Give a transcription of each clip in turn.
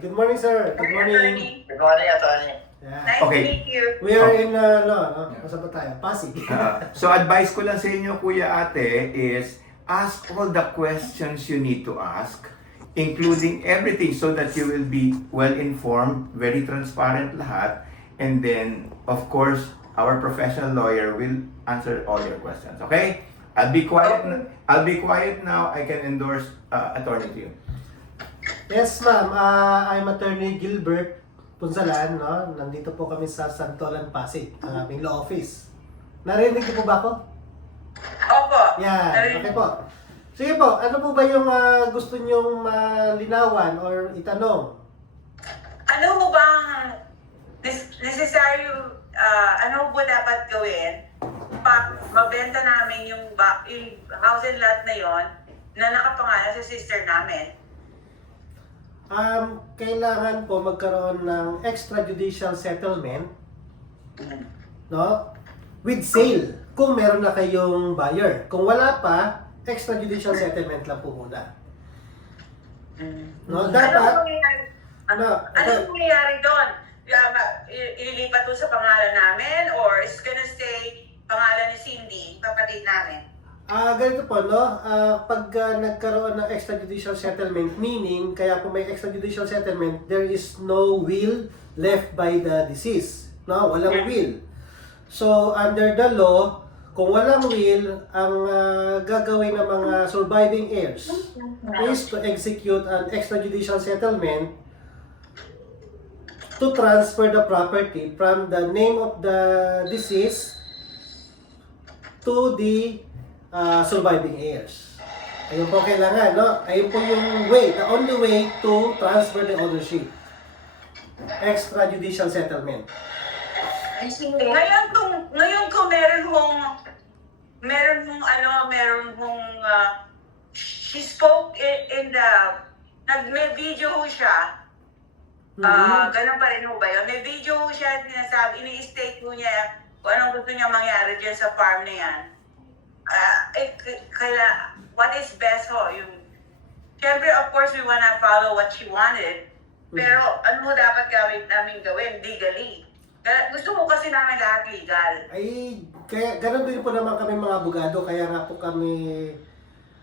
Good morning, sir. Good morning. Good morning, Attorney. Yeah. Nice Okay. to meet you. We are in, nasa ba tayo? Pasig. So advice ko lang sa inyo, Kuya Ate, is ask all the questions you need to ask, including everything so that you will be well-informed, very transparent lahat, and then, of course, our professional lawyer will answer all your questions. Okay? I'll be quiet. I'll be quiet now. I can endorse attorney to you. Yes, ma'am. I'm Attorney Gilbert Punsalan, no? Nandito po kami sa Santolan, Pasig, ang aming law office. Narinig niyo po ba ako? Opo. Yan. Narinig- Okay po. Sige po, ano po ba yung gusto niyong malinawan or itanong? Ano mo bang necessary, ano po dapat gawin pag mabenta namin yung house and lot na yon na nakapangalan sa sister namin? Kailangan po magkaroon ng extrajudicial settlement, no? With sale, kung meron na kayong buyer. Kung wala pa, extrajudicial settlement lang po muna. No, Ano dapat, mangyayari? ano, Ano mangyayari doon? Ililipat doon sa pangalan namin or is gonna stay pangalan ni Cindy, kapatid namin? ganito po, no? Pag nagkaroon ng extrajudicial settlement, meaning, kaya kung may extrajudicial settlement, there is no will left by the deceased. No? Walang will. So, under the law, kung walang will, ang gagawin ng mga surviving heirs is to execute an extrajudicial settlement to transfer the property from the name of the deceased to the surviving heirs. Ayun po kailangan, no? Ayun po yung way, the only way to transfer the ownership. Extrajudicial settlement. Ngayon kung meron mong she spoke in the may video ho siya. Ganun pa rin ho ba yun? May video ho siya sinasabi, ini-state ho niya kung anong gusto niya mangyari dyan sa farm na yan. What is best ho? Siyempre, of course, we wanna follow what she wanted. Pero ano mo dapat namin gawin legally? Gusto mo kasi namin lahat legal. Ay, kaya ganun din po naman kami mga abogado, kaya nga po kami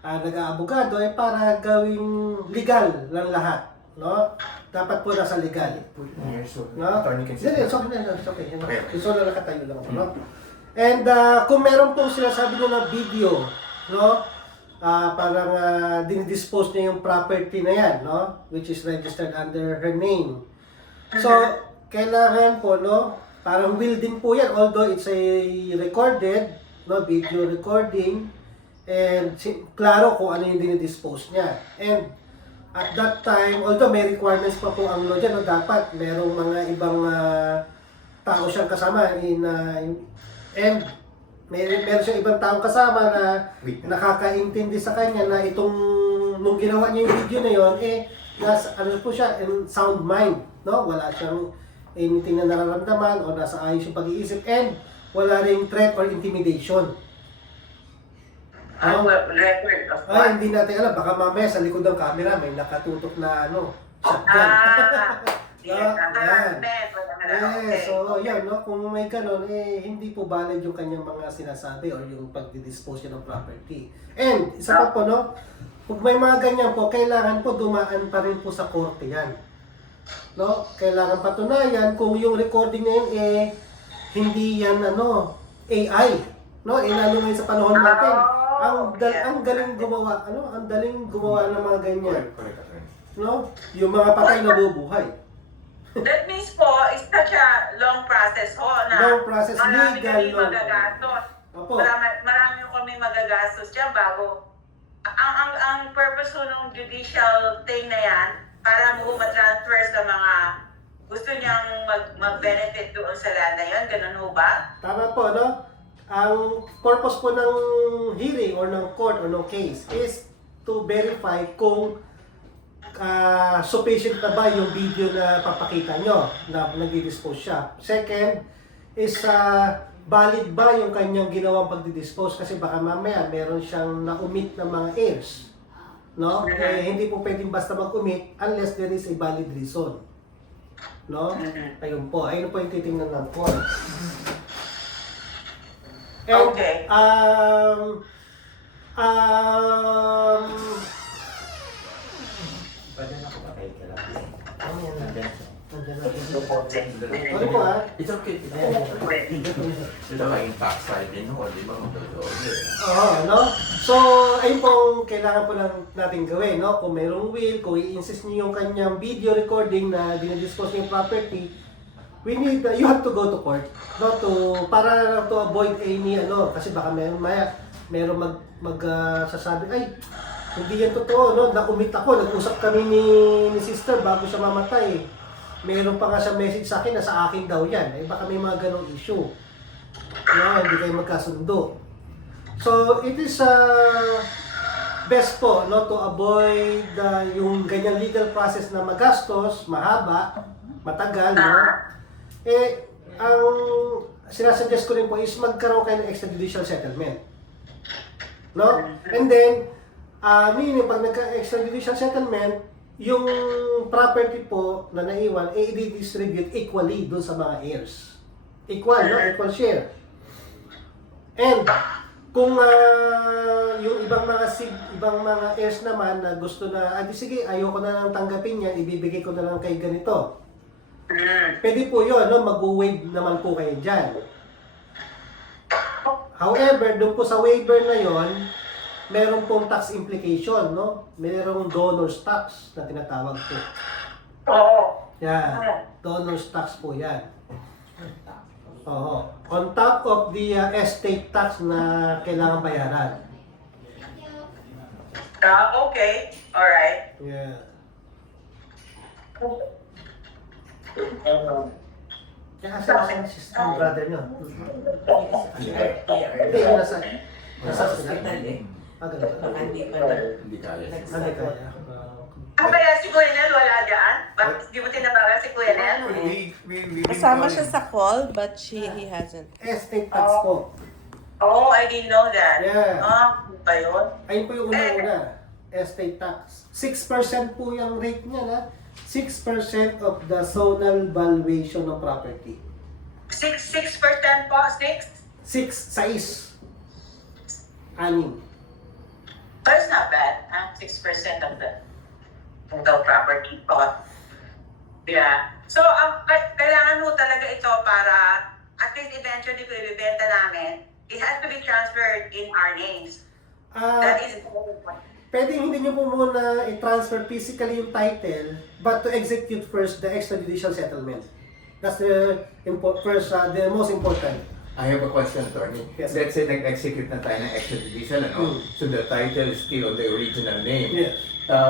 nag-aabogado ay para gawing legal lang lahat, no? Dapat po nasa legal. No? Attorney can Hindi, sit it's down. okay. It's okay. Okay. Gusto na nakatayo lang ako, no? And kung meron pong sinasabi nyo na video, no? Parang dinidispose niya yung property na yan, no? Which is registered under her name. So, kailangan po, no? Parang will din po yan, although it's a recorded, no? Video recording, and klaro kung ano yung dinidispose niya. And at that time, although may requirements pa po ang law dyan, no? Dapat merong mga ibang tao siyang kasama and meron siyang ibang taong kasama na nakakaintindi sa kanya na nung ginawa niya yung video na yon, nasa, ano po siya, in sound mind, no? Wala siyang anything na nararamdaman o nasa ayos yung pag-iisip and wala ring threat or intimidation. Record of what? Hindi natin alam, baka mamaya sa likod ng camera may nakatutok na shotgun. So yan, no? Kung may ganon, hindi po valid yung kanyang mga sinasabi or yung pag-dispose niya ng property. And, isa pa po, no? Kung may mga ganyan po, kailangan po dumaan pa rin po sa korte yan. No? Kailangan patunayan kung yung recording na yun, hindi yan, AI. No? Lalo ngayon sa panahon natin. Ang galing gumawa, ang daling gumawa ng mga ganyan. No? Yung mga patay na bubuhay. That means po, it's such a long process ho na Long process, marami legal kami long. magagastos. Opo. Marami kami magagastos dyan bago. Ang purpose ho ng judicial thing na yan, para mo ma-transfer sa mga gusto niyang mag-benefit doon sa land na yan, ganun ho ba? Tama po, no? Ang purpose po ng hearing or ng court or ng case is to verify kung sufficient na ba yung video na papakita nyo na nag-dispose siya. Second is valid ba yung kanyang ginawang pag-dispose kasi baka mamaya meron siyang na-omit ng mga heirs. no? Hindi po pwedeng basta mag-commit unless there is a valid reason. No? Ayun po yung titingnan ng court. And, Okay. Pwede na ako patay ka lang. Mamaya na. Nandiyan. Nandiyan natin. Sorry po It's okay. Ito nga yung tax side din ho, di ba? Oo, no? So, ayun po ang kailangan po lang natin gawin, no? Kung mayroong will, kung i-insist niyo yung kanyang video recording na dinadispose niyo yung property, you have to go to court, no? Para to avoid any, kasi baka meron sasabi, ay, hindi yan totoo, no? Na-commit ako, nag-usap kami ni sister bago siya mamatay. Meron pa nga siya message sa akin na sa akin daw yan. Baka may mga ganong issue. Hindi kayo magkasundo. So, it is best po, no, to avoid yung ganyang legal process na magastos, mahaba, matagal, no? Ang sinasuggest ko rin po is magkaroon kayo ng extrajudicial settlement. No? And then, meaning pag nagka-extrajudicial settlement, yung property po na naiwan, i-distribute equally dun sa mga heirs. Equal, no? Equal share. And, kung yung ibang mga heirs naman na gusto na, sige, ayoko na lang tanggapin yan, ibibigay ko na lang kay ganito. Pwede po yun, no? Mag-waive naman po kayo dyan. However, doon po sa waiver na yon, meron pong tax implication, no? Merong donor's tax na tinatawag po. Oo. Yan. Donor's tax po yan. Oo. On top of the estate tax na kailangan bayaran. Okay. Alright. Yeah. Kaya kasi si brother nyo. Hindi, yung nasa hospital. Ganito. Hindi pa na. Hindi kaya. Hindi kaya. Kaya si Kuya Nel wala dyan? Bakit di mo tinawagan si Kuya Nel? Kasama siya sa call, but he hasn't. Estate tax po. Oh, I didn't know that. Yeah. Ba yun? Ayun po yung una-una. Estate tax. 6% po yung rate niya, na 6% of the zonal valuation ng property. 6% po? 6. 6. That's not bad. 6% of the total property cost. Yeah. So, kailangan mo talaga ito para at least eventually kung ibibenta namin, it has to be transferred in our names. That is important. Pwede hindi nyo po muna i-transfer physically yung title, but to execute first the extrajudicial settlement. That's the most important. I have a question, attorney. Yes. Let's say nag-execute na tayo ng extrajudicial, so the title is still on the original name. Yes.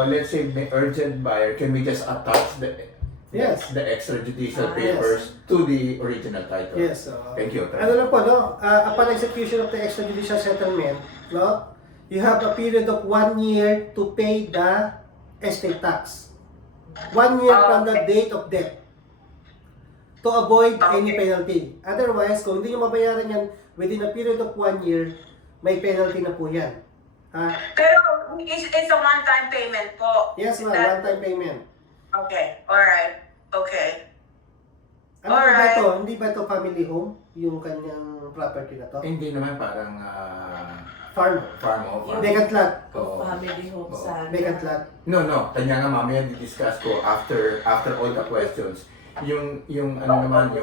Let's say may urgent buyer, can we just attach the extrajudicial papers to the original title? Yes. Thank you, attorney. Ano lang po, no? Upon execution of the extrajudicial settlement, no? You have a period of 1 year to pay the estate tax. 1 year from the date of death. To avoid any penalty. Otherwise, kung hindi nyo mabayaran yan within a period of 1 year, may penalty na po yan. Pero it's a one-time payment po. Yes, ma'am. One-time payment. Okay. Alright. Okay. Ano ba ito? Hindi ba ito family home? Yung kanyang property na to? Hindi naman parang Farm. farm o farm. Vacant lot. Oo. Family home sa... Vacant lot. No. Kanya nga mamaya di-discuss ko after all the questions. Yung ano naman,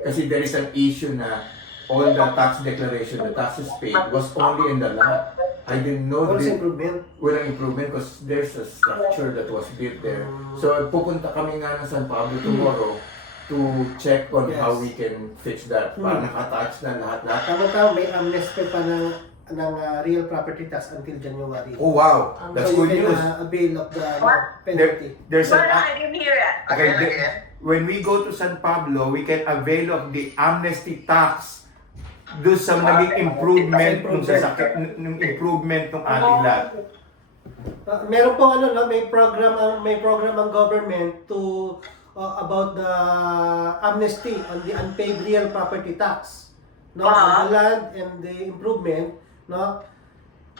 kasi there is an issue na all the tax declaration, the taxes paid was only in the lot. I didn't know What's improvement? walang improvement because there's a structure that was built there. So pupunta kami nga ng San Pablo tomorrow to check on Yes. how we can fix that. Para naka-attach na lahat-lahat. Tama-tama, may amnesty pa ng real property tax until January. Oh wow, that's So good you news. can avail of the penalty. There's Well, an I didn't hear it. Okay, when we go to San Pablo, we can avail of the amnesty tax doon sa naging improvement nung sasakit, nung improvement ng ating lot. Meron pong may program ang government to about the amnesty on the unpaid real property tax, no, on the land and the improvement, no.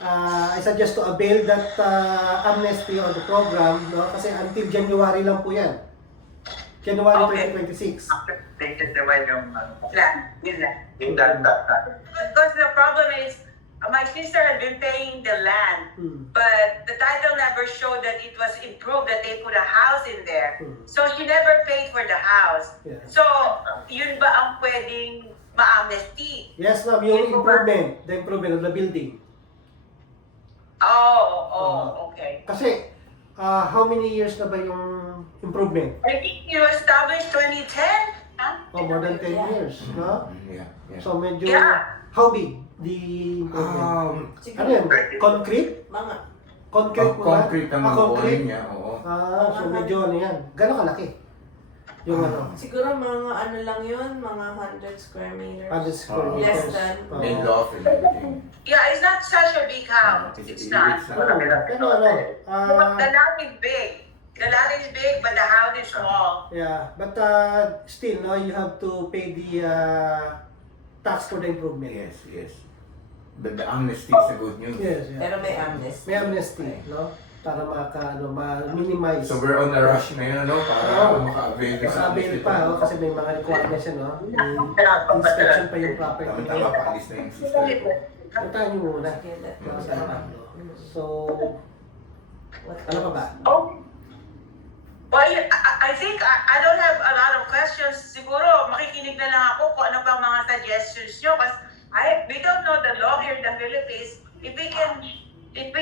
I suggest to avail that amnesty or the program, no? Kasi until January lang po yan. January Okay. 2026. Updated naman yung Plan. Yun lang. yung data. Because the problem is, my sister had been paying the land, but the title never showed that it was improved, that they put a house in there. So she never paid for the house. Yeah. So, yun ba ang pwedeng ma-amnesty? Yes, ma'am, yung improvement, the improvement of the building. Oh, okay. Kasi, how many years na ba yung improvement? I think it was established 2010, huh? Oh, more than 10 years, no? Yeah, yeah. So medyo, Yeah. how big the improvement? Ano yan? Concrete? Mga, Concrete po ba? concrete ang Ah, mga wall concrete? niya, oo. So medyo ano yan? Gano'ng kalaki? Yung ano? siguro mga ano lang yun, mga 100 square meters. 100 square Oh. meters. Less than. Oo. Main loft and everything. Yeah, it's not such a big house. It's not. Oo, pero ano, The lot is big. The lot is big, but the house is small. yeah, but still, no, you have to pay the tax for the improvement. Yes, yes. But the amnesty is a good news. Yes, yeah. Pero may amnesty. May amnesty, no? Para ma-minimize. So we're on the rush ngayon, no? Para Oo. maka-avail ng Maka-avail amnesty. pa, oh, kasi may mga requirements yan, no? May inspection pa yung property. Tama-tama, paalis na yung sister ko. Puntahan nyo muna. Sige, let Mga me sa tatlo. So, What ano pa ba? Oh. Well, I think I don't have a lot of questions. Siguro, makikinig na lang ako kung ano pang mga suggestions nyo. Kasi we don't know the law here in the Philippines. If we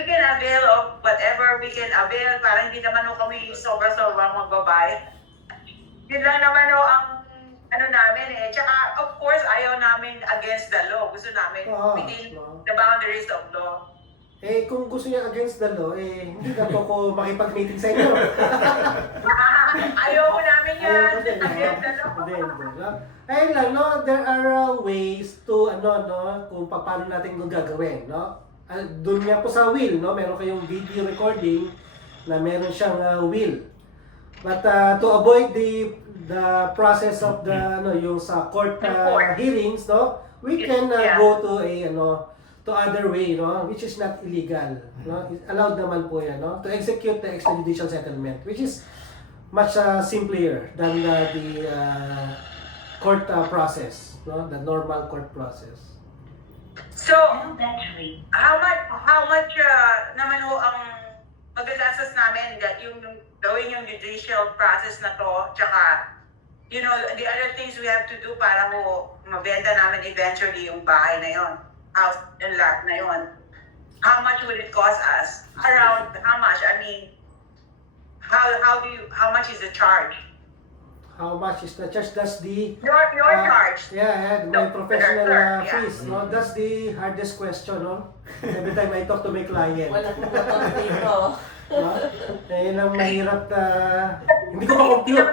can avail of whatever we can avail, para hindi naman ho kami sobra-sobrang magbabayad. Yun lang naman ho ang ano namin eh. Tsaka, of course, ayaw namin against the law. Gusto namin Oo, within no. the boundaries of law. Eh, kung gusto niya against the law, eh, hindi na po ako makipag-meeting sa inyo. Ayaw namin yan. Ayaw ko din, no? Against the law. Hindi, no? Ayun lang, no? There are ways to, kung paano natin kung gagawin, no? Doon nga po sa will, no? Meron kayong video recording na meron siyang will. But to avoid the process of the, yung sa court hearings, no? We can Yeah. go to to other way, no? Which is not illegal, no? Allowed naman po yan, no? To execute the extrajudicial settlement, which is much simpler than the court process, no? The normal court process. So, how much naman ho ang magagastos namin yung gawin yung judicial process na to, tsaka, the other things we have to do para ho mabenta namin eventually yung bahay na yon, house and lot na yon. How much would it cost us? Around how much? I mean, how much is the charge? How much is the charge? That's the Your charge. Yeah, No, my professional yeah. fees, no? That's the hardest question, no? Every time I talk to my client, Wala kong baton dito. no? Yun ang mahirap na, hindi ko ma-compute.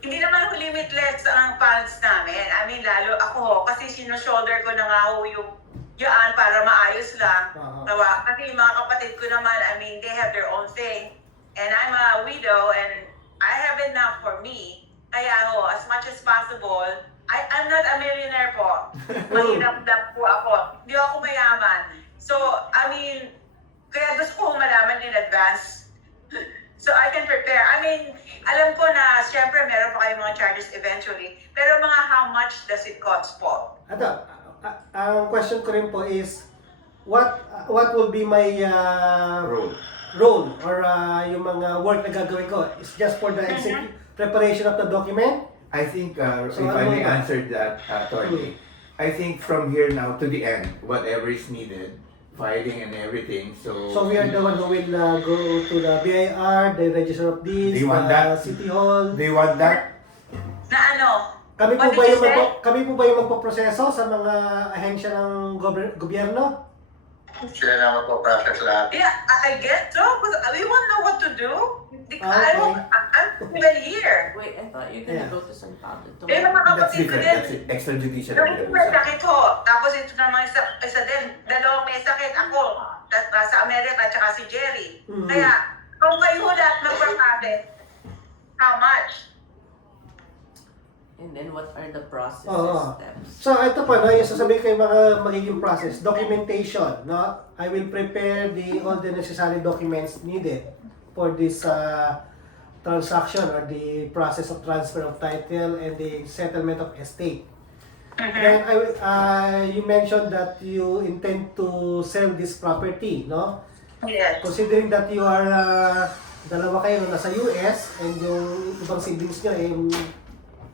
Hindi naman ho limitless ang funds namin. I mean, lalo ako, kasi sino-shoulder ko na nga ho yung yaan para maayos lang. Tawa. Kasi yung mga kapatid ko naman, I mean, they have their own thing. And I'm a widow and I have enough for me. Kaya ho, as much as possible, I'm not a millionaire po. Mahirap lang po ako. Hindi ako mayaman. So, I mean, kaya gusto ko malaman in advance. So I can prepare. I mean, alam ko na siyempre meron pa kayong mga charges eventually. Pero mga how much does it cost po? Ito, ang question ko rin po is, what will be my role or yung mga work na gagawin ko? It's just for the preparation of the document? I think, So, if I ano may ba? answer that, Tony, I think from here now to the end, whatever is needed, filing and everything, so So we are the one who will go to the BIR, the Register of Deeds, Do you want the that? City Hall. do you want that? Na ano? Kami po What ba did yung you say? kami po ba yung magpoproseso sa mga ahensya ng gobyerno? Sila na magpo-process lahat. Yeah, I guess so. But we won't know what to do. I'm even here. Wait, I thought you were gonna Yeah. go to San Pablo. Eh, mga That's kapatid ko different. din. That's extrajudicial. Yung isa may sakit ho. Tapos ito naman isa din. Dalawang may sakit ako. Sa Amerika, tsaka si Jerry. Mhm. Kaya, kung kayo lahat magpapagod, how much? And then what are the processes, Oo. steps? So, ito po, no, yung sasabihin ko yung mga magiging process. Documentation, no? I will prepare all the necessary documents needed for this transaction or the process of transfer of title and the settlement of estate. Then, you mentioned that you intend to sell this property, no? Yes. Considering that you are, dalawa kayo nasa US and yung ibang siblings nyo,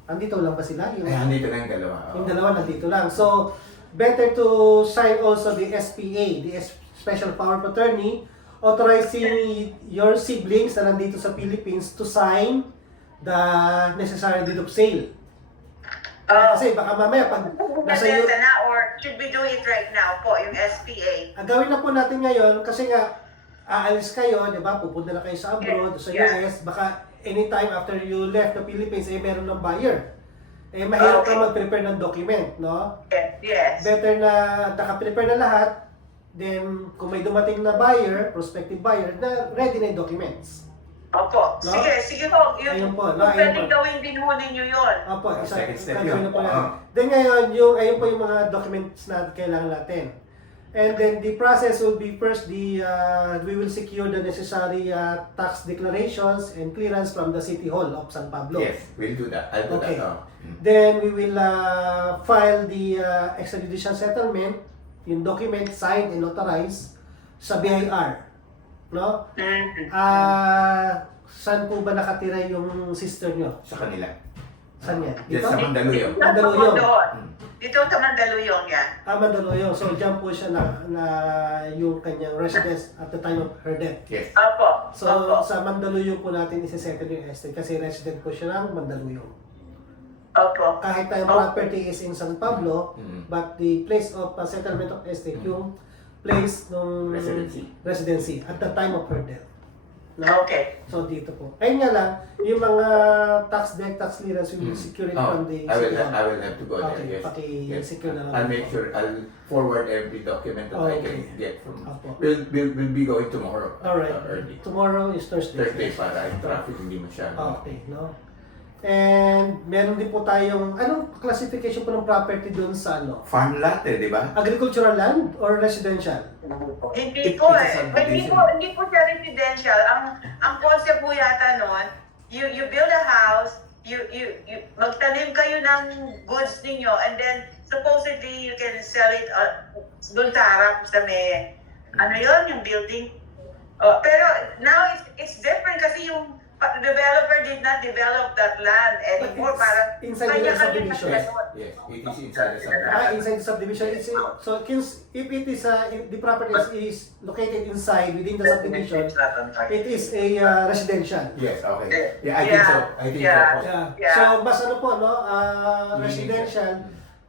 andito lang ba sila? Ay, andito na yung dalawa. Yung dalawa nandito lang. So, better to sign also the SPA, the Special Power of Attorney, authorizing your siblings na nandito sa Philippines to sign the necessary deed of sale. Kasi baka mamaya pag nasa Nasa na or should we do it right now po, yung SPA? gawin na po natin ngayon kasi nga aalis kayo, di ba? Pupunta na kayo sa abroad, sa US, baka anytime after you left the Philippines, meron ng buyer. Mahirap Okay. na mag-prepare ng document, no? Yes. Better na naka-prepare na lahat, then kung may dumating na buyer, prospective buyer, na ready na yung documents. Opo. No? Sige po. Ayun po, no? Kung Ayun pwedeng po. gawin din ho ninyo yun. Opo, Second step gagawin yun. na po natin. Then ngayon, ayun po yung mga documents na kailangan natin. And then the process will be first, we will secure the necessary tax declarations and clearance from the City Hall of San Pablo. Yes, we'll do that. I'll do Okay. that. Then we will file the extrajudicial settlement, yung document signed and notarized sa BIR. No? Saan po ba nakatira yung sister nyo? Sa kanila. Saan yan? Yes, Dito? sa Mandaluyong. Mandaluyong. Dito sa Mandaluyong yan. Mandaluyong. So, dyan po siya na yung kanyang residence at the time of her death. Yes. Opo. So, sa Mandaluyong po natin isisettle yung estate kasi resident po siya ng Mandaluyong. Opo. Kahit na yung property is in San Pablo, but the place of settlement of estate, yung place ng residency at the time of her death. No? Okay. So, dito po. Ayun nga lang, yung mga tax debt, tax clearance, we will secure it from the I city will hall. have to go there. Okay, Yes. paki-secure na lang. I'll make sure I'll forward every document that I can Okay. get from. Opo. We'll be going tomorrow. Alright. Early. Tomorrow is Thursday. Thursday para yung traffic hindi masyado. Okay, no? And meron din po tayong, anong classification po ng property doon sa ano? Farm lot di ba? Agricultural land or residential? Hindi It- po it's a subdivision. Hindi po siya residential. Ang concept po yata noon, you build a house, you magtanim kayo ng goods ninyo and then supposedly you can sell it doon sa harap sa may ano yun, yung building. Pero now it's different kasi yung developer did not develop that land anymore. But it's Parang inside the subdivision. Yes, yes. It is inside the subdivision. Inside the subdivision. So, if it is, if the property is located inside, within the subdivision, it is a residential. Yes, okay. Yeah, I think so. I think so. Yeah. So, mas ano po, no? Residential,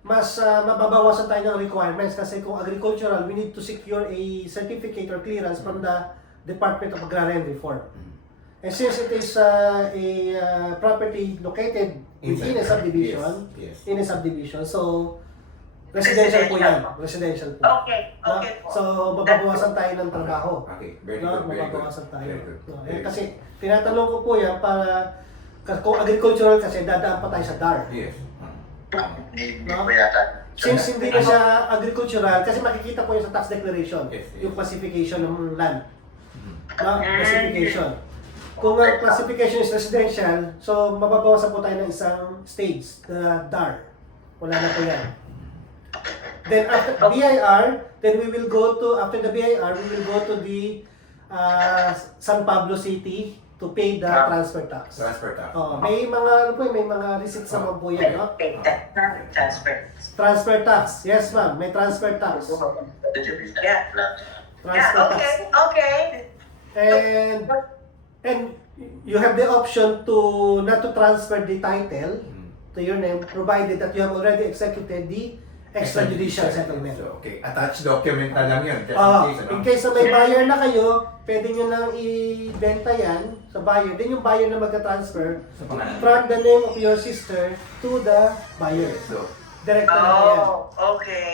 mas mababawasan tayo ng requirements kasi kung agricultural, we need to secure a certificate or clearance from the Department of Agrarian Reform. And since it is a property located within a subdivision, Yes. in a subdivision, so residential po yan. Residential po. Okay, No? okay po. So, mababawasan tayo ng trabaho. Okay, very No? good, very good. Mababawasan tayo. Very good. No? Very Kasi tinatanong ko po yan para kung agricultural kasi dadaan pa tayo sa DAR. Yes. Hindi po yata. Since hindi na siya agricultural, kasi makikita po yun sa tax declaration, Yes, yes. yung classification ng land. No? Classification. Kung ang classification is residential, so mababawasan po tayo ng isang stage na DAR. Wala na po yan. Then after BIR, then we will go to, after the BIR, we will go to the San Pablo City to pay the transfer tax. Transfer tax. May mga may mga receipts naman po yan, no? Transfer. Transfer tax. Yes, ma'am. May transfer tax. Yeah. Transfer tax. Okay. And you have the option to not to transfer the title to your name, provided that you have already executed the extrajudicial settlement. So, okay. Attached document na lang yun. Just in case, ano? In case na may buyer na kayo, pwede nyo nang i-benta yan sa buyer. Then yung buyer na magka-transfer Sa pangalan. from the name of your sister to the buyer. So, Direct na lang yan. Okay.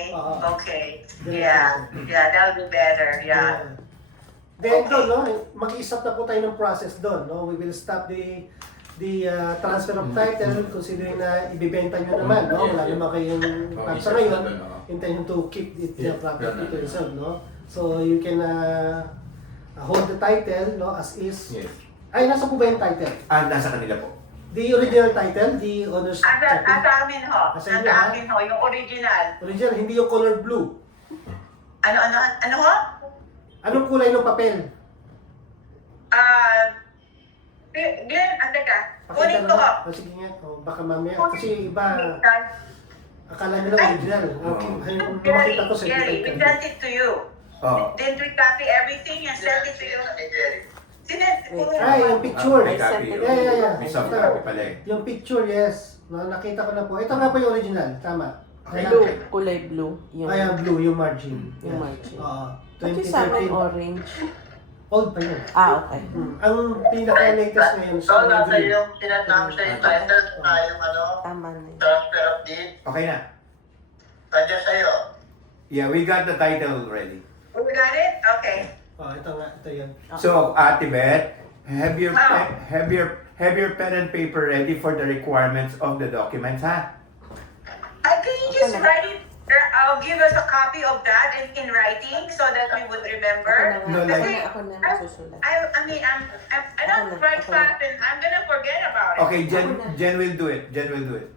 Okay. Direct na. Yeah, that would be better. Yeah. Then Okay. doon, no, mag-i-stop na po tayo ng process doon. No? We will stop the transfer of title, considering na ibibenta nyo naman, no? Wala naman kayong sa ngayon, intention to keep the property to yourself, no? So you can hold the title, no, as is. Yes. Ay, nasa po ba yung title? Nasa kanila po. The original title, the owner's Asa amin ho. Asa inyo, Asa amin ho, yung original. original, hindi yung color blue. Ano ho? Anong kulay ng papel? Glenn, teka. Pakita Kunin ko ho. naman. Sige nga, baka mamaya. Kasi iba, akala nila original. Okay, yung makita ko sa Gary, we sent it to you. Oh. Then we copy everything and send it to you. Ay, yung picture. May copy. Yeah. May soft copy pala eh. Yung picture, yes. No, nakita ko na po. Ito nga po yung original. Tama. Okay. Blue, kulay blue. Yung, Ay, ang blue, yung margin. Yung margin. Oo. Pati sa amin 2013. orange. Old pa yun. Okay. Ang pinaka-latest ngayon So, sa nasa green. yung sinasama sa yung title, yung Tama na yun. transfer of deed, Okay na. nandiyan sa'yo. Yeah, we got the title ready. We got it? Okay. Ito nga, ito yun. So, Ate Beth, have your pen and paper ready for the requirements of the documents, ha? Can you just write it? Give us a copy of that in writing so that we would remember. No, like- Ako na nagsusulat. I don't write fast and I'm gonna forget about it. Okay, Jen will do it. Jen will do it.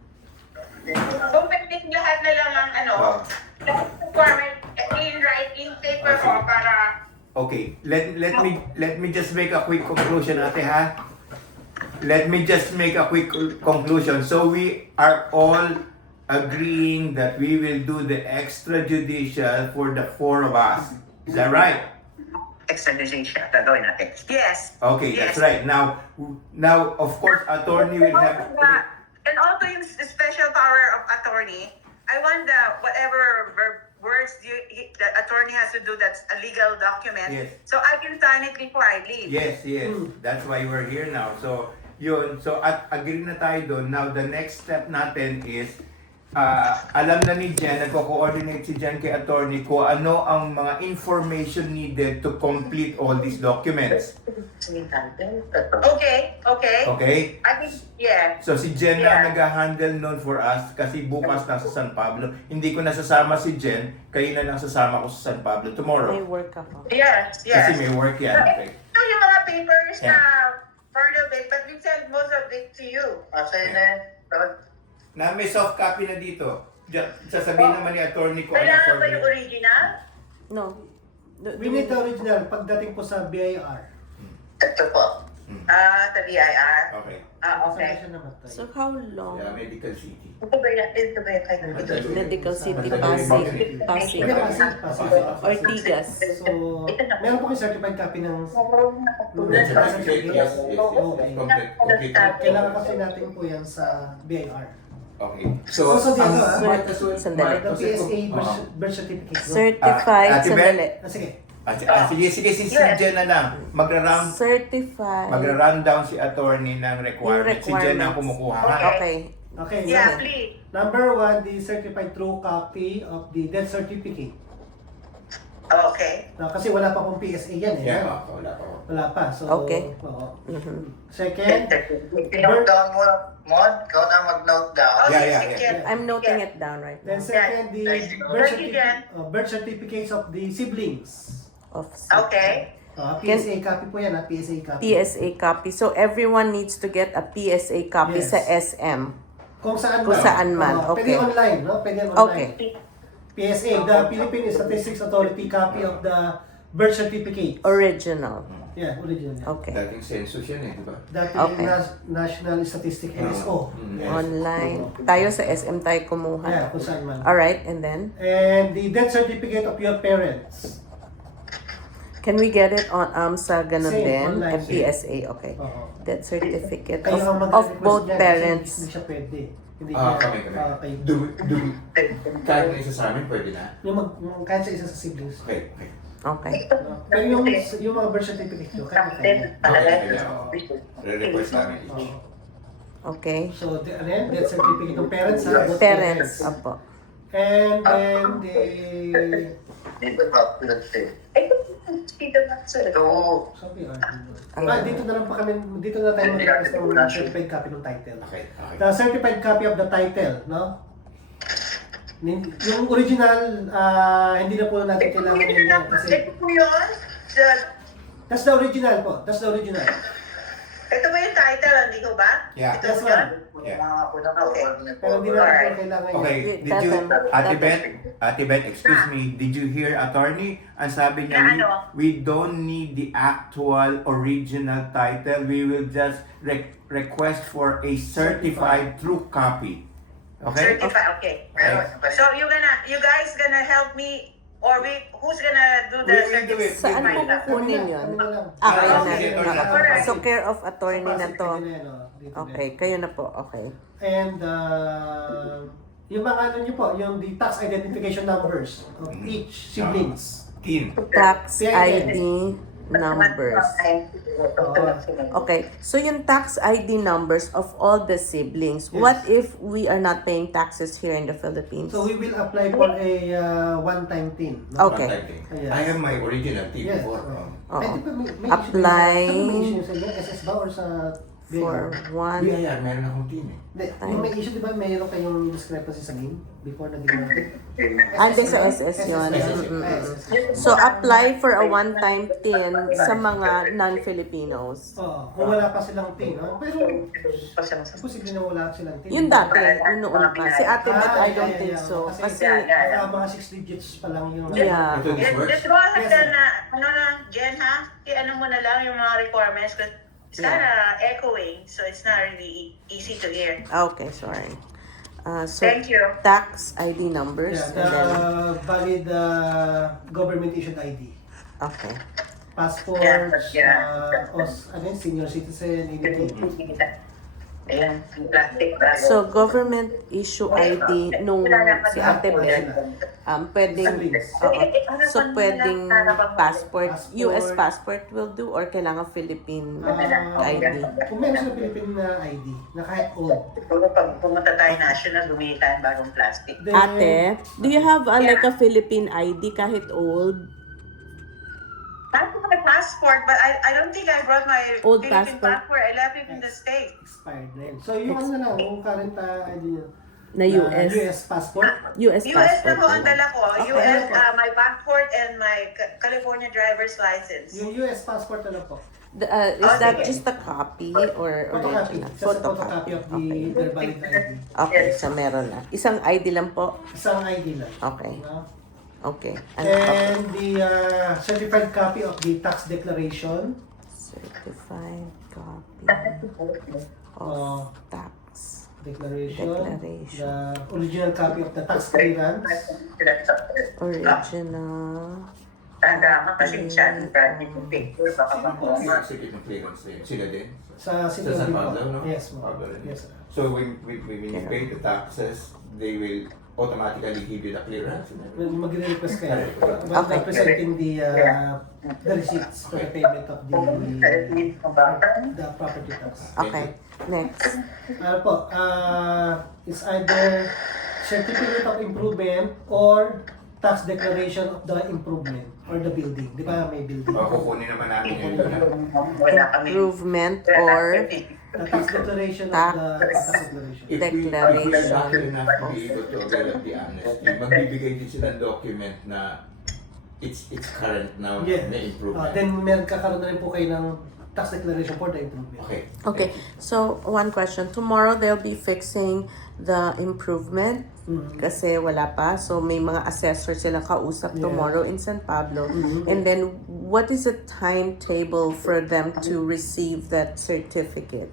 Kung pwede lahat na lang ang Oh. requirement in writing paper Okay. ko para Okay, let me just make a quick conclusion, Ate, ha? Let me just make a quick conclusion. So we are all agreeing that we will do the extrajudicial for the four of us. Is that right? extradition gagawin natin. Yes. Okay, that's right. Now, of course, attorney will have. And also yung special power of attorney, I want the whatever words the attorney has to do that's a legal document. Yes. So I can sign it before I leave. Yes. That's why we're here now. So, yun. So, at agree na tayo doon. Now, the next step natin is, alam na ni Jen, nagko-coordinate si Jen kay attorney ko ano ang mga information needed to complete all these documents. Okay. Okay? I think, yeah. So, si Jen na nag-handle nun for us kasi bukas nasa San Pablo. Hindi ko nasasama si Jen, kayo na lang sasama ko sa San Pablo tomorrow. May work ako. Yes. Kasi may work yan. Okay. Ito yung mga papers Yeah. na part of it, but we sent most of it to you. Sa'yo na yun. Na may soft copy na dito. Sasabihin naman ni attorney ko ano Kailangan ba yung for original? No. We need the original pagdating po sa BIR. Ito po. Sa BIR. Okay. Okay. Saan siya namatay? So how long? Yeah, Medical City. Ito ba yung kay Medical City, Pasig. Hindi, Pasig. Ortigas. So, meron po kayo certified copy ng Yes, yes, Okay. complete. Kailangan kasi natin po yan sa BIR. Okay. So, So, dito, might as well- Sandali. might The as well- PSA Oo. birth certificate. No? Certified. Ate Beth? Sandali. Sige. Sige, si Jen na lang. Certified. Magra-run down si attorney ng requirements. Si Jen ang kumukuha. ha? Okay. Okay. Yeah, now, please. number 1, the certified true copy of the death certificate. Okay. Kasi wala pa pong PSA yan eh. Yeah, wala pa. Wala pa. So, Okay. oo. Mhm. Second, Note down mo, Mon. Ikaw na mag-note down. Yeah. I'm noting it down right then now. second, the Thank you. birth certificates of the siblings. Of Okay. PSA copy po yan, PSA copy. PSA copy. So everyone needs to get a PSA copy Yes. sa SM. Kung saan Kung man. saan man, Oo, okay. Pwede online, no? Pwede Okay. online. PSA, the Philippine Statistics Authority copy of the birth certificate. Original. Yeah, original. Okay. Dating census yan eh, di ba? Dati Okay. National Statistic NSO. Mm. Yes. Online. Tayo sa SM tayo Yeah, kumuha. kung saan man. Alright, and then? And the death certificate of your parents. Can we get it on sa ganun Same, din? online. PSA, okay. Oo. Death certificate Kayo ang of mag-request both niyan kasi parents. Hindi siya pwede. Hindi Kami. kayo. Kahit na isa sa amin, pwede na. Yung kahit sa isa sa siblings. Okay. Okay. Pero yung mga birth certificate nyo, kanya-kanya. Re-request namin each. Oo. Okay. So, ano yan? Death certificate ng parents ha? Both Parents, apo. And then the... Dito po, let's see. So, Sabi, dito na lang pa kami, dito na tayo mag-request ng certified copy ng title. Okay, okay. The certified copy of the title, no? Yung original, hindi na po natin kailangan yun kasi Ito po yun? that's the original po. That's the original. Ito ba yung title, hindi ko ba? Yeah. That's Ito one. yun? Yeah. Pero hindi natin po kailangan yun. Okay, did you, Ate Beth, excuse me, did you hear attorney? Ang sabi niya, Na ano? we don't need the actual original title. We will just request for a certified true copy. Okay? Certified, okay. Okay. So you guys gonna help me, or who's gonna do the We will do it. Saan po certified? kukunin yun? Kami na lang. Kayo Ah, na. sige, Okay. So, care of attorney na Kapasok to. kayo na yan, dito Okay, na. kayo na po. Okay. And yung mga ano nyo po, yung the tax identification numbers of each siblings. Team. Tax PIN. ID numbers. Okay, so yung tax ID numbers of all the siblings, Yes. what if we are not paying taxes here in the Philippines? So we will apply for a one-time thing. No? Okay. Yes. I have my original team Yes. before. Oo. Pwede pa may Apply issue sa inyo? SS ba or sa For BIR? one. BIR, meron akong team eh. Hindi, yung may issue, di ba mayroon kayong discrepancy sa game before na ginawa natin? Ande sa SS yun. So, apply for a one-time TIN sa mga non-Filipinos. Oo, kung wala pa silang tin, no? Pero posible na wala silang tin. Yun dati, yun noon pa. Si Ate Beth, I don't think so. Kasi, Mga 6 digits pa lang yung... yeah. Ito, this works. Let's go ahead na, Jen ha? I-ano mo na lang yung mga requirements, because it's kind of echoing, so it's not really easy to hear. Okay, sorry. So, Thank you. tax ID numbers. Yeah, And then, the valid government issued ID. okay. Passports, Yeah. ano yun, senior citizen, anything. Ayan, plastic bag. So, government issue ID nung si Ate Beth, pwedeng, oo. So, pwedeng passport, US passport will do or kailangan Philippine ID? Kung meron sa Philippine na ID, na kahit old. Siguro pag pumunta tayo national, bumili tayo ng bagong plastic. Then, Ate, do you have like a Philippine ID kahit old? I have my passport, but I don't think I brought my Old Philippine passport. passport. I left it in the States. expired na yun. So, yung ano na lang, yung current ID nyo. Na US? US passport. US US passport. na po ang dala ko. Okay. US, my passport and my California driver's license. Yung US passport na lang po. Is that just a copy or Photocopy. original? Just a photocopy of the their valid ID. Okay, so meron na. Isang ID lang po? Isang ID lang. Okay. No? Okay. And the certified copy of the tax declaration. Certified copy Oh. of tax Declaration. Declaration. The original copy of the tax clearance. original. Tanda, makasing-chan. Yung picture, baka Sino execute ng clearance na yun? Sila din? Sa City Sa of San Bilbao. Pablo, no? Yes, ma'am. Pablo rin. Yes, sir. So when you pay the taxes, they will automatically give you the clearance. Magre-request kayo. Okay. Presenting the receipts for the payment of the property tax. Okay. Next. Ano po, is either certificate of improvement or tax declaration of the improvement or the building. Di ba may building? O, kukunin naman namin yun. wala kami. Improvement or The tax declaration Tax. of the tax declaration. If we Declaration. are lucky enough to be able to avail of the amnesty, magbibigay din sila ng document na it's current now, Yeah. na improvement. Then meron kakaroon na rin po kayo ng tax declaration for the improvement. Okay. okay. So one question. Tomorrow they'll be fixing the improvement kasi wala pa. So may mga assessors silang kausap Yeah. tomorrow in San Pablo. Mhm. And then what is the timetable for them to receive that certificate?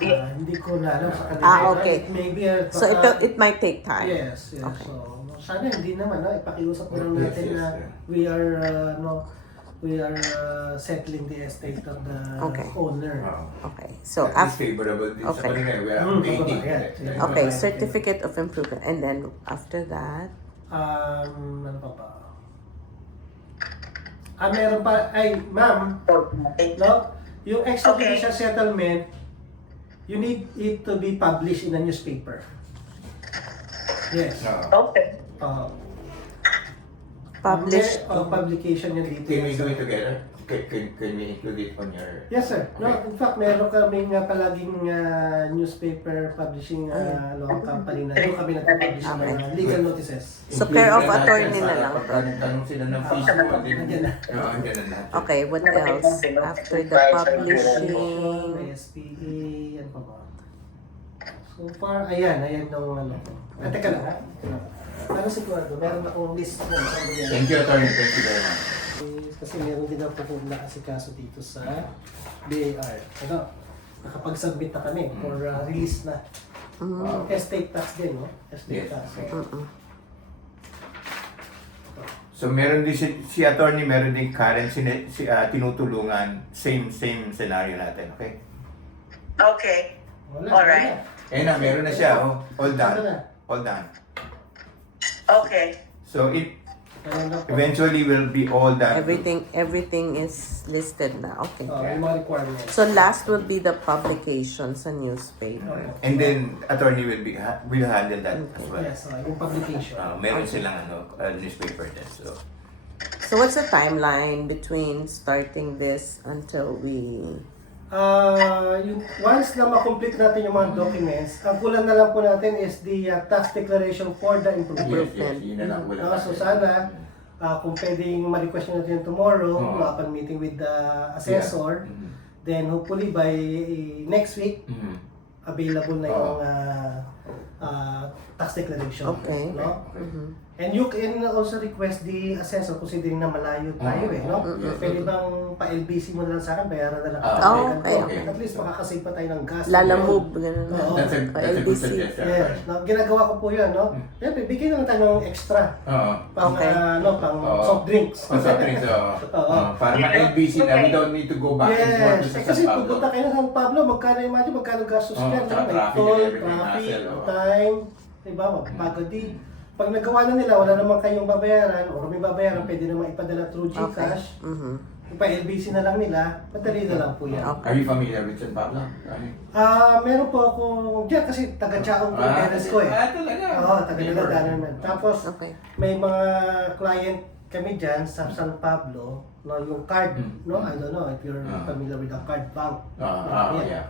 Hindi ko na alam sa kanila. Okay. Maybe So it might take time. Yes, yes. Okay. So sana hindi naman ipakiusap na lang Yes, natin yes, na yeah. we are settling the estate of the Okay. owner. Okay. So At least after favorable din sa Okay. kanila. We are Mm, updating. yeah. okay, certificate of improvement and then after that Ano pa ba? Meron pa, ma'am, no? Yung extrajudicial settlement, you need it to be published in a newspaper. Yes. No. Okay. Published. Publication yan dito. Can we do it together? Can we include it on your... Yes, sir. No, Okay. in fact, meron kaming palaging newspaper publishing company na doon kami nagpapublish ng mga legal notices. So, care of Include na attorney natin na para lang. pagka nagtanong sila ng fees mo, Andyan na. andyan na lahat. Okay, what else? After the publishing. May SPA, yan pa ba? So far, ayan nung ano. Teka lang ha. Para sigurado, meron akong list mo. Thank you, attorney. Thank you very much. Kasi meron din ako kung naasikaso dito sa BAR. Ano, nakapag-submit na kami for release na. Wow. Estate tax din, no? Estate Yes, tax. okay. So meron din si attorney, meron din Karen tinutulungan, same scenario natin, okay? Okay. Wala. Alright. Eh na, meron na siya, oh. All Ano done. na? All done. Okay. So it Ano na po? eventually will be all done. Everything is listed na. Okay. Yung mga requirements. So last would be the publication sa newspaper. And then attorney will handle that as well. Yes, yung publication. Meron silang newspaper din. So what's the timeline between starting this until we... Yung once na ma-complete natin yung mga documents, ang kulang na lang po natin is the tax declaration for the improvement. Yes, yun na lang. So sana, kung pwedeng ma-request nyo natin tomorrow, Oo. upon meeting with the assessor, then hopefully by next week, available na yung tax declaration. Okay. No? Mhm. And you can also request the assessor considering na malayo tayo no? Yes. Pwede bang pa-LBC mo na lang sa akin, bayaran na lang. Okay. At least makakasave pa tayo ng gas. Lalamove, ganun. Oo. That's a good LBC. suggestion. Yes. No, ginagawa ko po yun, no? Yan, bibigyan na lang tayo ng extra. Oo. Pang, Okay. pang Oo. soft drinks. Soft drinks, Oo. para ma-LBC na, we don't need to go back and forth Yes. to Kasi San Pablo. pupunta kayo sa San Pablo, magkano gastos Oo, yan, no? tsaka May traffic toll, and everything, traffic, hassle, oo. time, diba? Magpagod din. Pag nagawa na nila, wala naman kayong babayaran, o may babayaran, pwede naman ipadala through Okay. GCash. Mhm. Pa-LBC na lang nila, madali na lang po yan. Okay. Are you familiar with San Pablo? Meron po akong, diyan kasi taga-Chaong po parents ko eh. Talaga? Oo, taga-Daladanan man. Tapos, Okay. may mga client kami dyan sa San Pablo, no, yung card, no? I don't know if you're familiar with the card bank. Yeah.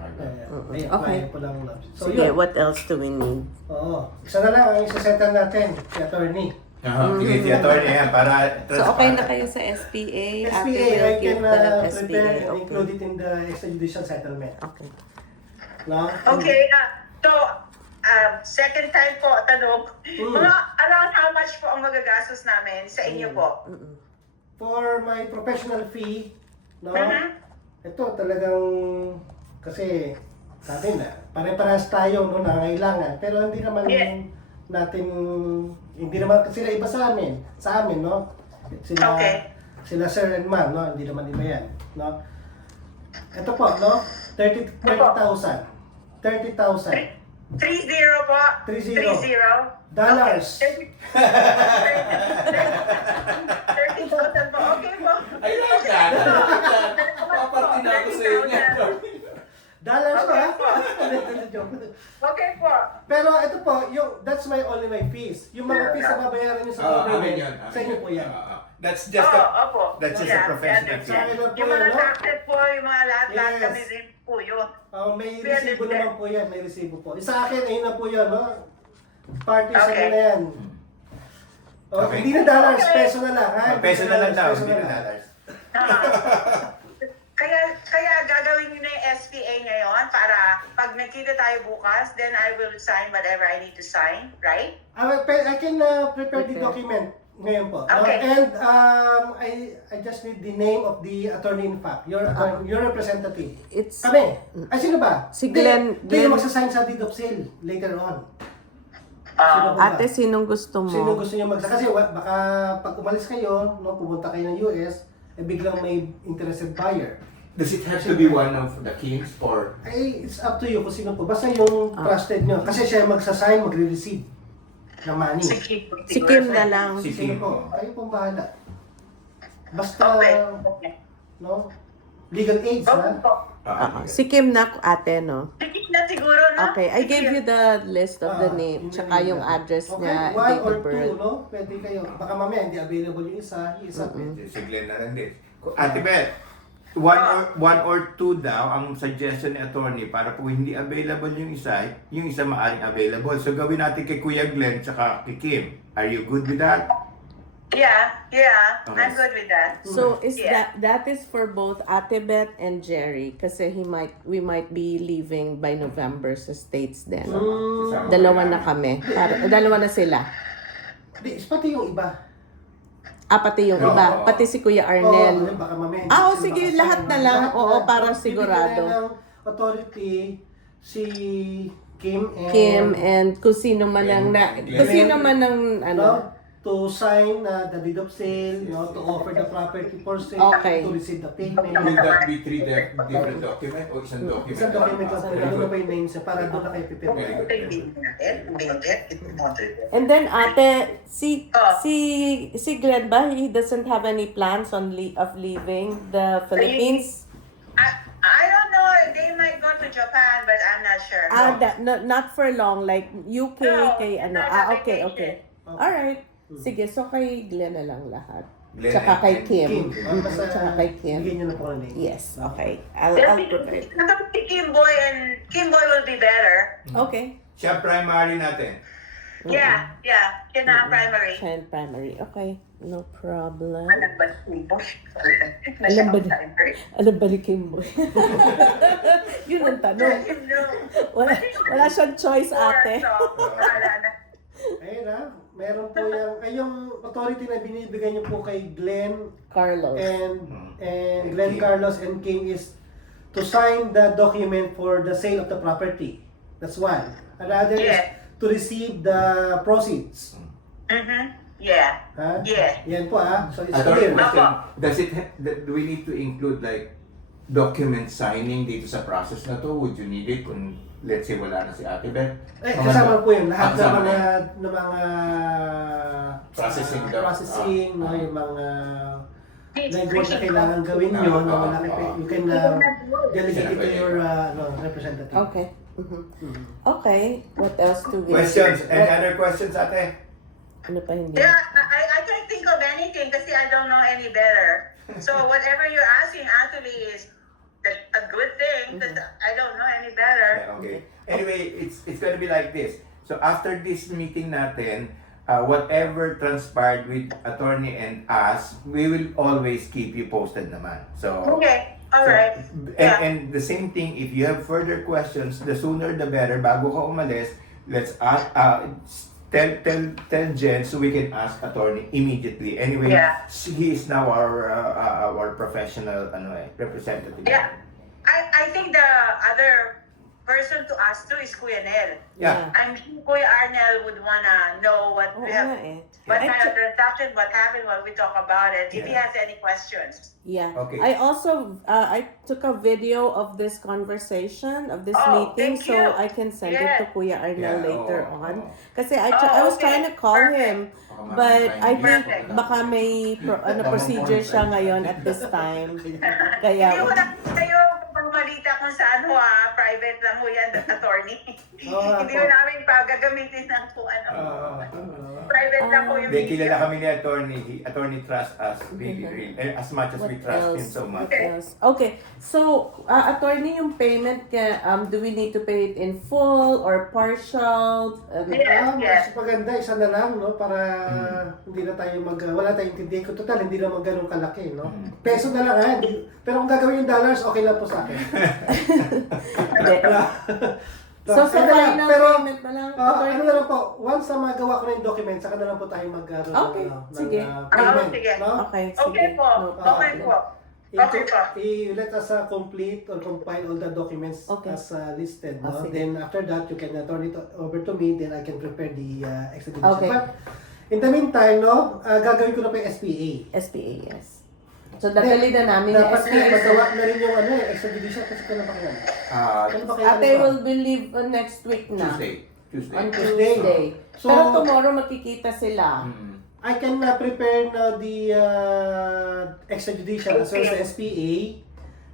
May Okay. client po lang. So, Sige, yun. what else do we need? Oo. Isa na lang ang isa-settle natin, si attorney. Sige, si attorney yan, para So okay na kayo sa SPA? SPA, After I we'll give can the prepare SPA. and Okay. include it in the extrajudicial settlement. Okay. No? Okay. So, second time po, tanong. Mga around how much po ang magagastos namin sa inyo po? Mm-mm. For my professional fee, no? Mhm. Ito talagang, kasi sabi na, pare-parehas tayo no, nangangailangan. Pero hindi naman Yeah. natin, hindi naman sila iba sa amin, no? Sila, Okay. sila sir and ma'am, no? Hindi naman iba yan, no? Ito po, no? 30,000. 30,000 30 po? 30. 30? dollars. 30,000 po. Okay po. I like that. Papartin ako sa inyo. Dollars pa, ha? Okay po. Pero ito po, that's only my fees. Yung mga fees na babayaran nyo sa government, sa inyo po yan. That's just Opo. that's just a professional Sa akin fee. lang po Yung mga yan, no? taxes po, yung mga lahat-lahat Yes. kami rin po yun. May resibo naman po yan, may resibo po. Sa akin, ayun na po yan, no? Party sa Okay. na yan. Okay. Hindi na dollars, Okay. peso na lang, ha? Peso na lang daw, Peso hindi na na lang. dollars. Kaya gagawin niyo na yung SPA ngayon para pag nagkita tayo bukas, then I will sign whatever I need to sign, right? I can prepare the document ngayon po. No? Okay. And I just need the name of the attorney in fact, your representative. It's Kami. Ay, sino ba? Si Glenn- Hindi Glenn- magsasign sa deed of sale later on. Sino po ba? ate, sinong gusto mo? Sino gusto niyo magsasign? Kasi baka pag umalis kayo, no, pumunta kayo ng US, biglang may interested buyer. Does it have to be one of the kings or? Ay, it's up to you kung sino po. Basta yung trusted nyo. Kasi siya magsasign, magre-receive ng money. Si Kim na lang. Si Sino Kim. po? Kayo pong bahala. Basta, Okay. no? Legal aids, Okay ha? po. Si Kim na ate, no? Sige na siguro, no? Okay, I gave you the list of the name, Yung tsaka name yung nila. address Okay, niya, one date or of birth. two, no? Pwede kayo. Baka mamaya hindi available yung isa, Si Glenn na lang din. Ate Beth, one or two daw ang suggestion ni attorney para po hindi available yung isa maaring available. So gawin natin kay Kuya Glenn tsaka kay Kim. Are you good with that? Yeah, Okay. I'm good with that. So is Yeah. that is for both Ate Beth and Jerry kasi we might be leaving by November sa States din. Kasama Dalawa ko na kami. Dalawa na sila. Di, pati yung iba. Pati yung Oo. iba, pati si Kuya Oo, Arnel. baka mamaya hindi Oo, sila sige, makasama. lahat na lang. Oo, para Bibigyan sigurado. na ng authority si Kim and kung sino man ang kung sino man ang ano. no, to sign the deed of sale, to offer the property for sale, Okay. to receive the payment. Will that be three different document o isang document? Isang document lang po, ano ba yung names niya, para doon na kayo Very pipirma. good. And then ate, si Glenn ba, he doesn't have any plans of leaving the Philippines? I don't know. They might go to Japan, but I'm not sure. Not for long, like UK No, kay ano. not a Okay, vacation. okay. All right. Sige, so kay Glenn na lang lahat. Glenn Tsaka and- kay and Kim. Basta Tsaka kay Kim. bigyan nyo na po ng name. Yes, okay. I'll prepare. Kim Boy will be better. Okay. Siya primary natin. Yeah. Yun ang primary. Child primary. Okay. No problem. Alam ba si Boy? Alam ba ni- Alam ba ni Kim Boy? Yun ang tanong. Wala siyang choice, ate. Ayun meron po yung authority na binibigay niyo po kay Glenn Carlos. and Glenn Carlos and Kim is to sign the document for the sale of the property. That's one. Another is Yeah. to receive the proceeds. Yeah. Ha? Yeah. Yan po So it's Attorney, clear. question, do we need to include like document signing dito sa process na to? Would you need it kung let's say wala na si Ate Beth? Kasama po yun. Lahat ng Kasama mga Processing daw. processing, Ah. yung mga language na kailangan gawin nyo, na wala you can delegate it to your representative. Okay. Okay. What else do we Questions? Any other questions, Ate? Ano pa hindi? Yeah, I can't think of anything kasi I don't know any better. So whatever you're asking actually is a good thing because I don't know any better. Okay. Anyway, it's gonna be like this. So after this meeting natin, whatever transpired with attorney and us, we will always keep you posted naman. So Okay, all right. Yeah. And the same thing, if you have further questions, the sooner the better. Bago ka umalis, let's ask, tell Jen so we can ask attorney immediately. Anyway, Yeah. he is now our professional representative. Yeah. I think the other person to ask to is Kuya Nel. Yeah. I'm sure Kuya Arnel would wanna know what Oo we have, nga eh. what I kind of transaction, what happened when we talk about it. If he Yeah. has any questions. Yeah. Okay. I also I took a video of this conversation of this Oh, meeting thank so you. I can send it to Yes. Kuya Arnel Yeah, later oo, on. oo. Kasi I was Okay. trying to call him but I think Perfect. baka may procedure siya ngayon at this time. Kaya Hindi ko na kayo pagmalita kung saan private lang ho yan, attorney. Hindi ko namin gagamitin ng kung ano. Private lang ho yung Hindi, kilala video. kami ni attorney. Attorney trust us really, really. As much as we What trust him else? so much. Yes. Okay. So, attorney, yung payment, do we need to pay it in full or partial? Yes, yes. Mas maganda, isa na lang, no? Para hindi na tayo wala tayong intindihan ko. Total, hindi naman ganun kalaki, no? Peso na lang, ha? Pero kung gagawin yung dollars, okay lang po sa akin. Hindi. So, sa Ayun na lang. final Pero, payment na lang, ano attorney? na lang po, once na magawa ko na yung document, saka na lang po tayo Okay, sige. payment, sige. no? Okay, sige. Okay po. No Okay problem. po. Okay po. Let us complete or compile all the documents Okay. as listed. No? Sige. Then after that, you can turn it over to me. Then I can prepare the extradition. Okay. But in the meantime, no, gagawin ko na pa yung SPA. SPA, yes. So, dadali na namin yung Dapat SPA. magawa na rin yung extradition kasi kailan pa kailan? Kailan pa kailan Ate pa? will be leave next week na. Tuesday. On Tuesday. Tuesday. So- Pero tomorrow magkikita sila. I can prepare now the extradition as well as the SPA.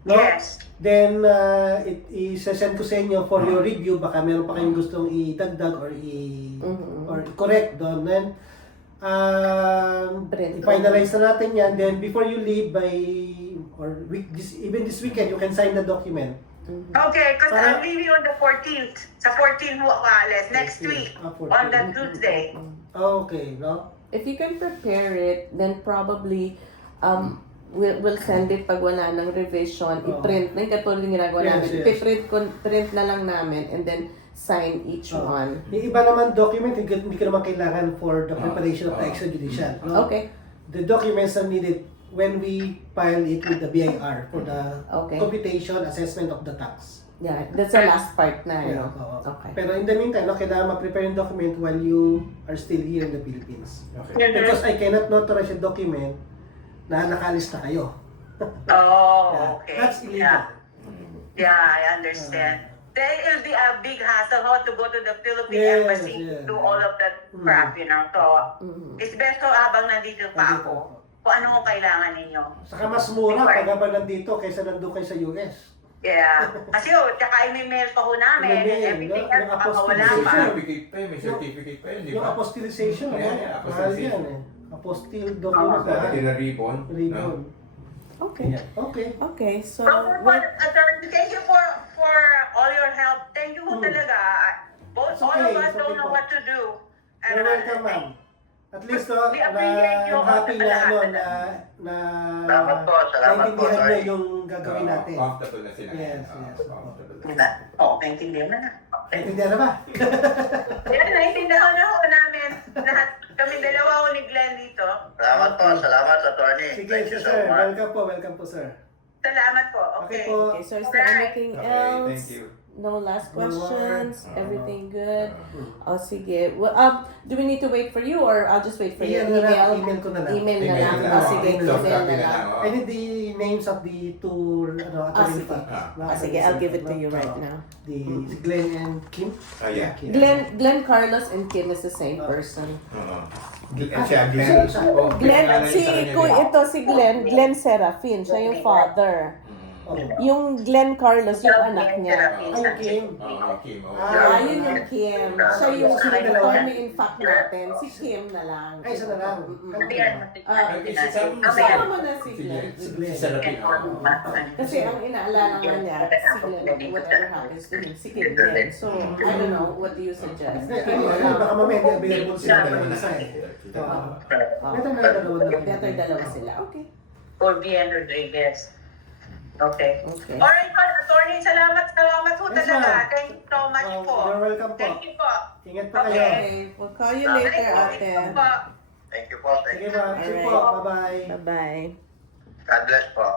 no? Yes. Then, i-send ko sa inyo for your review. Baka meron pa kayong gustong idagdag or or i-correct doon. Then, i-finalize na natin yan. Then, before you leave even this weekend, you can sign the document. Okay, because Para- I'm leaving on the 14th. Sa 14 ho ako alis. Next 14. week. 14. On the Tuesday. Okay, no? If you can prepare it, then probably we'll send it pag wala ng revision, i-print na yung katulad yung ginagawa Yes, namin. yes. Print na lang namin and then sign each one. Yung iba naman document, hindi ko naman kailangan for the preparation of the extrajudicial. No? Okay. The documents are needed when we file it with the BIR for the Okay. computation, assessment of the tax. Yeah, that's the last part na, Yeah, no? oo. Okay. Pero in the meantime, no, kailangan ma-prepare yung document while you are still here in the Philippines. Okay. Because I cannot notarize a document na nakalis na kayo. Oh, okay. That's illegal. Yeah, I understand. Then it'll be a big hassle to go to the Philippine Yes, embassy yes. to do all of that crap, you know. So, it's best habang nandito pa ako, kung ano kung kailangan ninyo. Saka mas mura pag habang nandito kaysa nandun kayo sa US. Yeah. Kasi tsaka i-mail pa ho namin and I-mail, everything no? else, Yung baka wala apostille. pa. Certificate pa yun, may certificate pa yun, di Yung ba? apostillization, Yeah, no? yeah, Mahal apostillization. yan apostille document. Dati na ribbon. Ribbon. Okay. Okay. Okay, so Attorney, thank you for all your help. Thank you ho talaga. Both, It's all okay, of us it's don't okay know po. what to do. You're welcome, ma'am. At least, no, We appreciate you I'm happy na, all. Salamat po, salamat po, naintindihan sir. niyo yung gagawin natin. Comfortable na sila. Yes, Ah, yes. comfortable. Oo, naintindihan mo na. Naintindihan na ba? Yan, naintindihan na ho namin. Lahat kami dalawa ho ni Glenn dito. Salamat po, salamat, attorney. Sige, Thank you so sir. much. Welcome po, sir. Salamat po. Okay Okay. po. okay, so is there anything Okay, else? thank you. No last No more. questions? Everything good? Hmm. Oh, sige. Well, do we need to wait for you or I'll just wait for your Email na lang. email? Email ko na lang. Email na Email lang. na Oh, lang. sige, Email Soft email copy na na lang. lang. oh. I need the names of the two attorney sige. partners. Sige, I'll give it to you right now. The Glenn and Kim. Yeah. Kim. Glenn Carlos and Kim is the same person. Oo. Siya, Glenn. Oh, Glenn, pinangalan si sa kanya ko din. ito si Glenn Serafin, siya yung father. Oh. Yung Glenn Carlos yung anak niya. Ay, Kim. Oo, Kim. oo. Ah, yun yung Kim. Siya yung Sila dalawa? kami in fact natin. Si Kim na lang. Ay, isa na lang. Sama mo na si Glenn. Si Glenn. Si Serapin. oo. Kasi ang inaalala nga niya, si Glenn, whatever happens to him, si Kim din. So, I don't know, what do you suggest? Kim na lang. Baka mamaya hindi available sila Sila ng dalawa na. isa eh. Sila dalawa. Better na dalawa na. Better dalawa sila. Okay. For BN Rodriguez. Okay. Okay. Alright, attorney, salamat ho Yes, talaga. ma'am. Thank you so much po. You're welcome po. Thank you po. Ingat po kayo. Okay. We'll call you later, Thank you ate. po. Thank you po, thank Sige you. ma'am. Sige po. Bye-bye. Bye-bye. God bless po.